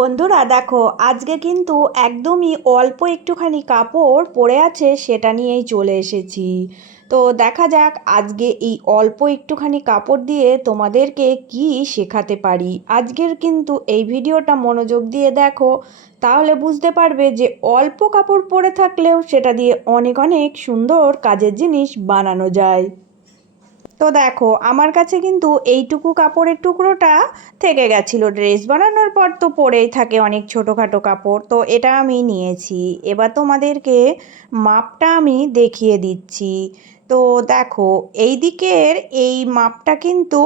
বন্ধুরা দেখো, আজকে কিন্তু একদমই অল্প একটুখানি কাপড় পরে আছে, সেটা নিয়েই চলে এসেছি। তো দেখা যাক আজকে এই অল্প একটুখানি কাপড় দিয়ে তোমাদেরকে কি শেখাতে পারি। আজকের কিন্তু এই ভিডিওটা মনোযোগ দিয়ে দেখো, তাহলে বুঝতে পারবে যে অল্প কাপড় পরে থাকলেও সেটা দিয়ে অনেক অনেক সুন্দর কাজের জিনিস বানানো যায়। তো দেখো, আমার কাছে কিন্তু এইটুকু কাপড়ের টুকরোটা থেকে গেছিলো, ড্রেস বানানোর পর তো পরেই থাকে অনেক ছোটোখাটো কাপড়, তো এটা আমি নিয়েছি। এবার তোমাদেরকে মাপটা আমি দেখিয়ে দিচ্ছি। তো দেখো, এই দিকের এই মাপটা কিন্তু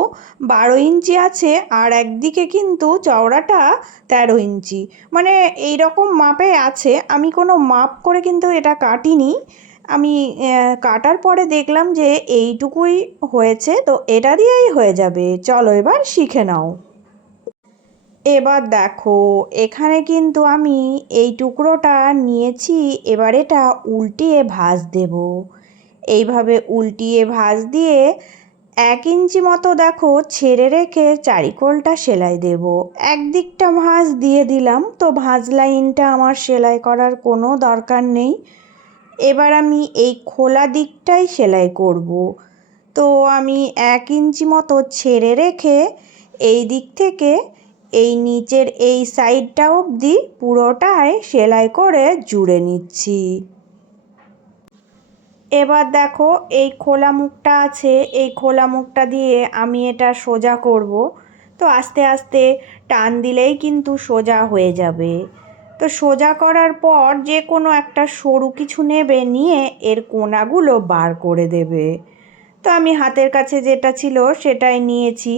12 ইঞ্চি আছে, আর একদিকে কিন্তু চওড়াটা 13 ইঞ্চি। মানে এই রকম মাপে আছে, আমি কোনো মাপ করে কিন্তু এটা কাটিনি। আমি কাটার পরে দেখলাম যে এইটুকুই হয়েছে, তো এটা দিয়েই হয়ে যাবে। চলো এবার শিখে নাও। এবার দেখো, এখানে কিন্তু আমি এই টুকরোটা নিয়েছি। এবার এটা উল্টিয়ে ভাঁজ দেব। এইভাবে উল্টিয়ে ভাঁজ দিয়ে 1 ইঞ্চি মতো দেখো ছেড়ে রেখে চারিকোলটা সেলাই দেব। একদিকটা ভাঁজ দিয়ে দিলাম, তো ভাঁজ লাইনটা আমার সেলাই করার কোনো দরকার নেই। এবার আমি এই খোলা দিকটাই সেলাই করব। তো আমি 1 ইঞ্চি মতো ছেড়ে রেখে এই দিক থেকে এই নিচের এই সাইডটা অবধি পুরোটাই সেলাই করে জুড়ে নিচ্ছি। এবার দেখো, এই খোলা মুখটা আছে, এই খোলা মুখটা দিয়ে আমি এটা সোজা করব। তো আস্তে আস্তে টান দিলেই কিন্তু সোজা হয়ে যাবে। তো সোজা করার পর যে কোনো একটা সরু কিছু নেবে, নিয়ে এর কোণাগুলো বার করে দেবে। তো আমি হাতের কাছে যেটা ছিল সেটাই নিয়েছি।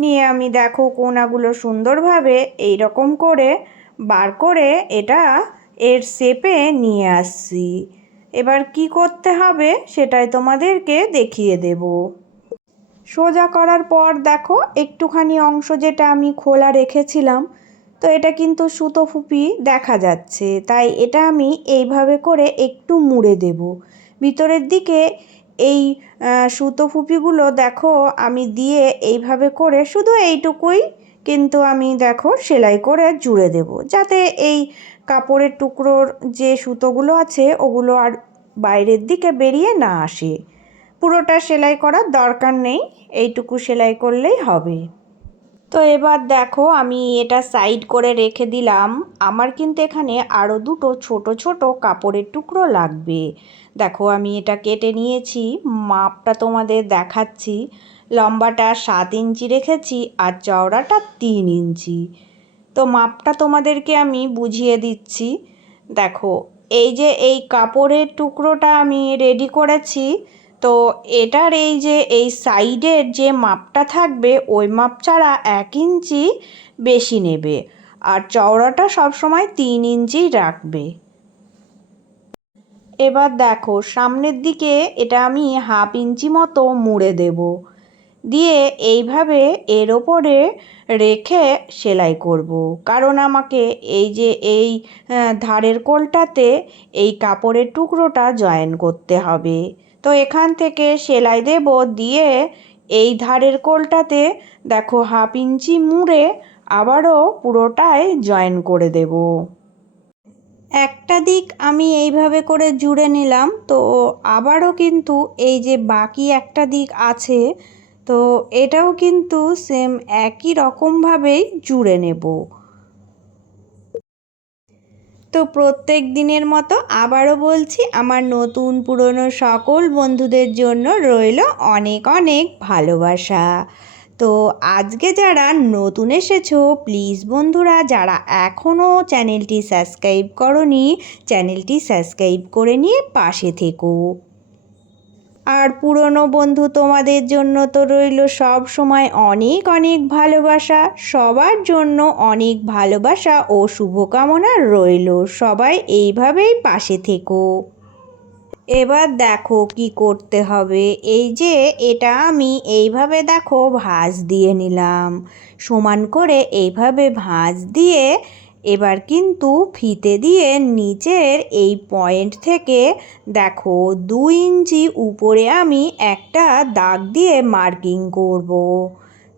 নিয়ে আমি দেখো কোণাগুলো সুন্দরভাবে এই রকম করে বার করে এটা এর শেপে নিয়ে আসছি। এবার কি করতে হবে সেটাই তোমাদেরকে দেখিয়ে দেব। সোজা করার পর দেখো, একটুখানি অংশ যেটা আমি খোলা রেখেছিলাম, তো এটা কিন্তু সুতো ফুপি দেখা যাচ্ছে, তাই এটা আমি এইভাবে করে একটু মুড়ে দেব ভিতরের দিকে। এই সুতো ফুপিগুলো দেখো আমি দিয়ে এইভাবে করে শুধু এইটুকুই কিন্তু আমি দেখো সেলাই করে জুড়ে দেব, যাতে এই কাপড়ের টুকরোর যে সুতোগুলো আছে ওগুলো আর বাইরের দিকে বেরিয়ে না আসে। পুরোটা সেলাই করার দরকার নেই, এইটুকু সেলাই করলেই হবে। তো এবার দেখো, আমি এটা সাইড করে রেখে দিলাম। আমার কিন্তু এখানে আরও দুটো ছোট ছোট কাপড়ের টুকরো লাগবে। দেখো, আমি এটা কেটে নিয়েছি, মাপটা তোমাদের দেখাচ্ছি। লম্বাটা 7 ইঞ্চি রেখেছি, আর চওড়াটা 3 ইঞ্চি। তো মাপটা তোমাদেরকে আমি বুঝিয়ে দিচ্ছি। দেখো, এই যে এই কাপড়ের টুকরোটা আমি রেডি করেছি, তো এটার এই যে এই সাইডের যে মাপটা থাকবে ওই মাপ ছাড়া 1 ইঞ্চি বেশি নেবে, আর চওড়াটা সবসময় 3 ইঞ্চি রাখবে। এবার দেখো, সামনের দিকে এটা আমি 1/2 ইঞ্চি মতো মুড়ে দেব, দিয়ে এইভাবে এর ওপরে রেখে সেলাই করব। কারণ আমাকে এই যে এই ধারের কোলটাতে এই কাপড়ের টুকরোটা জয়েন করতে হবে। তো এখান থেকে সেলাই দেব, দিয়ে এই ধারের কোলটাতে দেখো 1/2 ইঞ্চি মুড়ে আবারও পুরোটাই জয়েন করে দেব। একটা দিক আমি এইভাবে করে জুড়ে নিলাম, তো আবারও কিন্তু এই যে বাকি একটা দিক আছে, তো এটাও কিন্তু সেম একই রকমভাবেই জুড়ে নেব। তো প্রত্যেক দিনের মতো আবারও বলছি, আমার নতুন পুরনো সকল বন্ধুদের জন্য রইল অনেক অনেক ভালোবাসা। তো আজকে যারা নতুন এসেছো, প্লিজ বন্ধুরা যারা এখনও চ্যানেলটি সাবস্ক্রাইব করোনি, চ্যানেলটি সাবস্ক্রাইব করে নিয়ে পাশে থেকো। আর পুরনো বন্ধু তোমাদের জন্য তো রইল সব সময় অনেক অনেক ভালোবাসা। সবার জন্য অনেক ভালোবাসা ও শুভকামনা রইল। সবাই এইভাবেই পাশে থেকো। এবার দেখো কি করতে হবে। এই যে এটা আমি এইভাবে দেখো ভাঁজ দিয়ে নিলাম, সমান করে এইভাবে ভাঁজ দিয়ে এবার কিন্তু ফিতে দিয়ে নিচের এই পয়েন্ট থেকে দেখো 2 ইঞ্চি উপরে আমি একটা দাগ দিয়ে মার্কিং করব।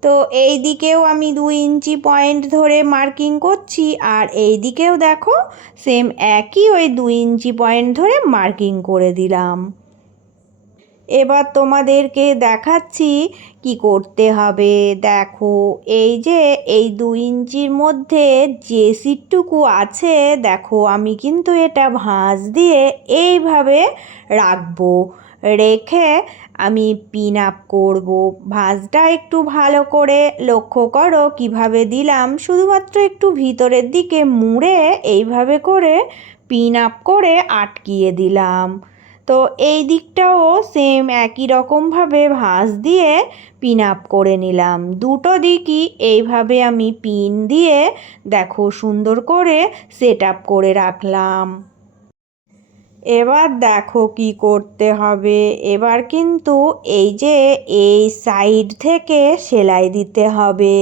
তো এই দিকেও আমি 2 ইঞ্চি পয়েন্ট ধরে মার্কিং করছি, আর এই দিকেও দেখো সেম একই ওই 2 ইঞ্চি পয়েন্ট ধরে মার্কিং করে দিলাম। এবার তোমাদেরকে দেখাচ্ছি কি করতে হবে। দেখো এই যে এই 2 ইঞ্চির মধ্যে যে সিটটুকু আছে, দেখো আমি কিন্তু এটা ভাঁজ দিয়ে এইভাবে রাখবো, রেখে আমি পিন আপ করবো। ভাঁজটা একটু ভালো করে লক্ষ্য করো কিভাবে দিলাম, শুধুমাত্র একটু ভিতরের দিকে মুড়ে এইভাবে করে পিন আপ করে আটকিয়ে দিলাম। তো এই দিকটাও সেম একই রকমভাবে ভাঁজ দিয়ে পিন আপ করে নিলাম। দুটো দিকই এইভাবে আমি পিন দিয়ে দেখো সুন্দর করে সেট আপ করে রাখলাম। এবার দেখো কি করতে হবে। এবার কিন্তু এই যে এই সাইড থেকে সেলাই দিতে হবে।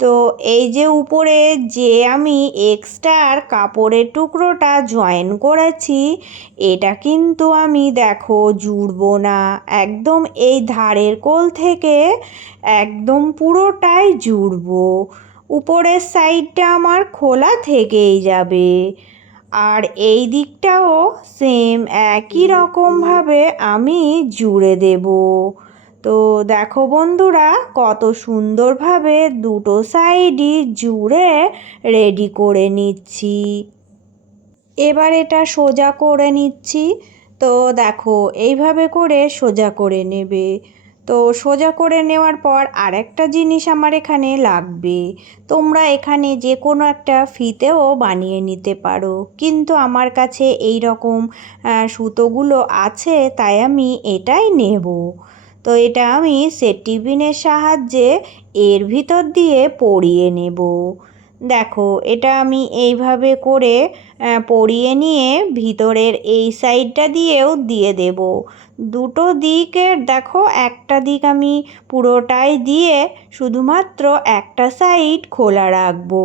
তো এই যে উপরে যে আমি এক্সট্রার কাপড়ের টুকরোটা জয়েন করেছি, এটা কিন্তু আমি দেখো জুড়বো না, একদম এই ধারের কোল থেকে একদম পুরোটাই জুড়বো। উপরের সাইডটা আমার খোলা থেকেই যাবে, আর এই দিকটাও সেম একই রকমভাবে আমি জুড়ে দেব। তো দেখো বন্ধুরা কত সুন্দরভাবে দুটো সাইডই জুড়ে রেডি করে নিচ্ছি। এবার এটা সোজা করে নিচ্ছি। তো দেখো এইভাবে করে সোজা করে নেবে। তো সোজা করে নেওয়ার পর আরেকটা জিনিস আমার এখানে লাগবে। তোমরা এখানে যে কোনো একটা ফিতেও বানিয়ে নিতে পারো, কিন্তু আমার কাছে এই রকম সুতোগুলো আছে তাই আমি এটাই নেব। তো এটা আমি সেফটি পিনের সাহায্যে এর ভিতর দিয়ে পরিয়ে নেব। দেখো এটা আমি এইভাবে করে পরিয়ে নিয়ে ভিতরের এই সাইডটা দিয়েও দিয়ে দেব। দুটো দিকের দেখো একটা দিক আমি পুরোটাই দিয়ে শুধুমাত্র একটা সাইড খোলা রাখবো।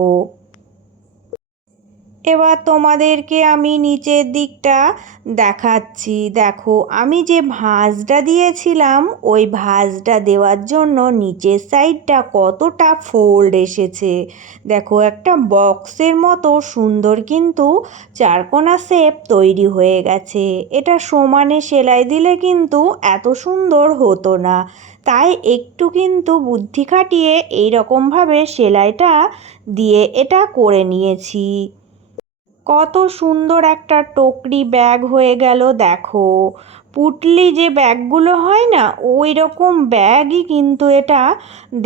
এবার তোমাদেরকে আমি নিচের দিকটা দেখাচ্ছি। দেখো আমি যে ভাঁজটা দিয়েছিলাম, ওই ভাঁজটা দেওয়ার জন্য নিচের সাইডটা কতটা ফোল্ড এসেছে। দেখো একটা বক্সের মতো সুন্দর কিন্তু চারকোনা শেপ তৈরি হয়ে গেছে। এটা সমানে সেলাই দিলে কিন্তু এত সুন্দর হতো না, তাই একটু কিন্তু বুদ্ধি খাটিয়ে এই রকমভাবে সেলাইটা দিয়ে এটা করে নিয়েছি। কত সুন্দর একটা টকরি ব্যাগ হয়ে গেল। দেখো পুটলি যে ব্যাগগুলো হয় না, ওই রকম ব্যাগই কিন্তু এটা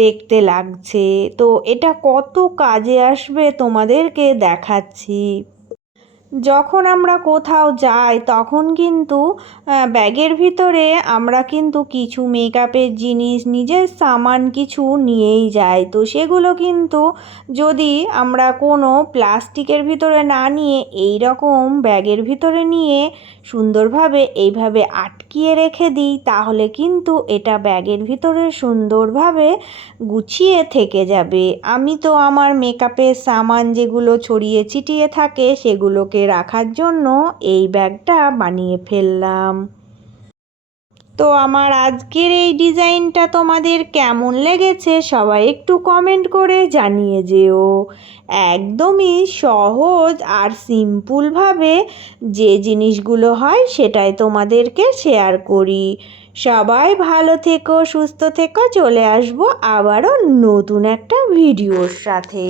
দেখতে লাগছে। তো এটা কত কাজে আসবে তোমাদেরকে দেখাচ্ছি। যখন আমরা কোথাও যাই তখন কিন্তু ব্যাগের ভিতরে আমরা কিন্তু কিছু মেকআপের জিনিস, নিজের সামান কিছু নিয়েই যাই। তো সেগুলো কিন্তু যদি আমরা কোনো প্লাস্টিকের ভিতরে না নিয়ে এই রকম ব্যাগের ভিতরে নিয়ে সুন্দরভাবে এইভাবে আটকিয়ে রেখে দিই, তাহলে কিন্তু এটা ব্যাগের ভিতরে সুন্দরভাবে গুছিয়ে থেকে যাবে। আমি তো আমার মেকআপের সামান যেগুলো ছড়িয়ে ছিটিয়ে থাকে সেগুলোকে রাখার জন্য এই ব্যাগটা বানিয়ে ফেললাম। তো আমার আজকের এই ডিজাইনটা তোমাদের কেমন লেগেছে সবাই একটু কমেন্ট করে জানিয়ে যেও। একদমই সহজ আর সিম্পলভাবে যে জিনিসগুলো হয় সেটাই তোমাদেরকে শেয়ার করি। সবাই ভালো থেকো, সুস্থ থেকো। চলে আসবো আবারও নতুন একটা ভিডিওর সাথে।